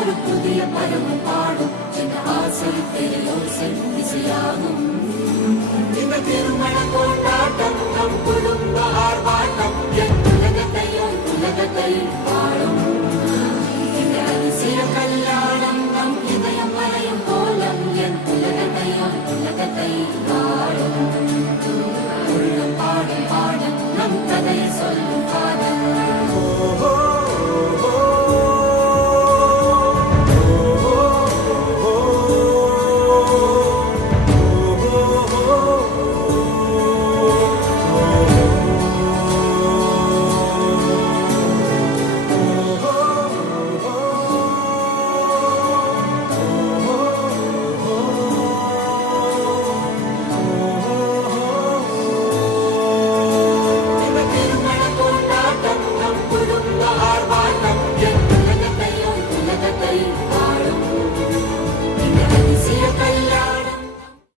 ஒரு புதிய பருவம் பாடும் என்ற ஆசை பெரியோசை இசையாகும். இந்த திருமண கொண்டாட்டம் நம் குடும்ப ஆர்ப்பாட்டம் என் உலகத்தையும் பாடும். இந்த அதிசய கல்யாணம் நம் இதயம் வரையும் கோலம் என் உலகத்தையும்